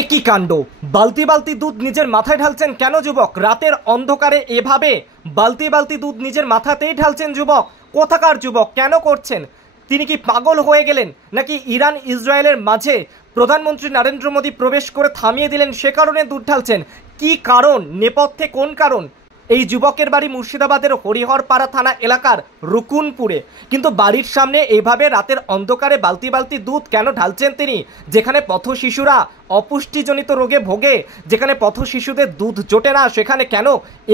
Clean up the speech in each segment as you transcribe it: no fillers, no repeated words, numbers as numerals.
একই কাণ্ড, বালতি বালতি দুধ নিজের মাথায় ঢালছেন কেন যুবক? রাতের অন্ধকারে এভাবে বালতি বালতি দুধ নিজের মাথাতেই ঢালছেন যুবক। কোথাকার যুবক? কেন করছেন? তিনি কি পাগল হয়ে গেলেন, নাকি ইরান ইসরায়েলের মাঝে প্রধানমন্ত্রী নরেন্দ্র মোদী প্রবেশ করে থামিয়ে দিলেন সে কারণে দুধ ঢালছেন? কি কারণ? নেপথ্যে কোন কারণ? এই যুবকের বাড়ি মুর্শিদাবাদের হরিহরপাড়া থানা এলাকার রুকুনপুরে, কিন্তু বাড়ির সামনে এভাবে রাতের অন্ধকারে বালতি বালতি দুধ কেন ঢালছেন তিনি? যেখানে পথ শিশুরা অপুষ্টিজনিত রোগে ভোগে, যেখানে পথ শিশুদের দুধ জোটে না, সেখানে কেন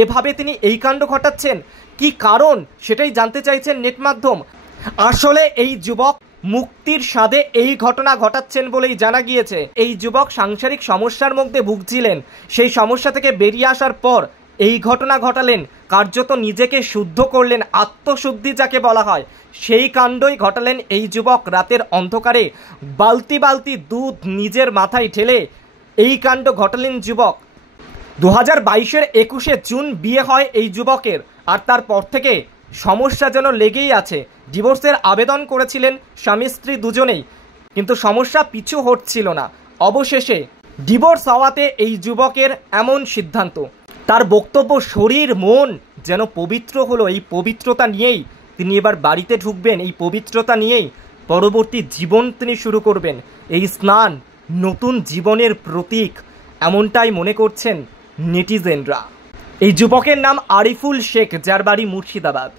এভাবে তিনি এই কাণ্ড ঘটাচ্ছেন? কি কারণ সেটাই জানতে চাইছেন নেট মাধ্যম। আসলে এই যুবক মুক্তির স্বাদে এই ঘটনা ঘটাচ্ছেন বলেই জানা গিয়েছে। এই যুবক সাংসারিক সমস্যার মধ্যে ভুগছিলেন, সেই সমস্যা থেকে বেরিয়ে আসার পর এই ঘটনা ঘটালেন, কার্যত নিজেকে শুদ্ধ করলেন, আত্মশুদ্ধি যাকে বলা হয়, সেই কাণ্ডই ঘটালেন এই যুবক। রাতের অন্ধকারে বালতি বালতি দুধ নিজের মাথায় ঢেলে এই কাণ্ড ঘটালেন যুবক। 2022-এর 21শে জুন বিয়ে হয় এই যুবকের, আর তারপর থেকে সমস্যা যেন লেগেই আছে। ডিভোর্সের আবেদন করেছিলেন স্বামী স্ত্রী দুজনেই, কিন্তু সমস্যা পিছু হটছিল না। অবশেষে ডিভোর্স হওয়াতে এই যুবকের এমন সিদ্ধান্ত। তার বক্তব্য, শরীর মন যেন পবিত্র হলো, এই পবিত্রতা নিয়েই তিনি এবার বাড়িতে ঢুকবেন, এই পবিত্রতা নিয়েই পরবর্তী জীবন তিনি শুরু করবেন। এই স্নান নতুন জীবনের প্রতীক, এমনটাই মনে করছেন নেটিজেনরা। এই যুবকের নাম আরিফুল শেখ, যার বাড়ি মুর্শিদাবাদ।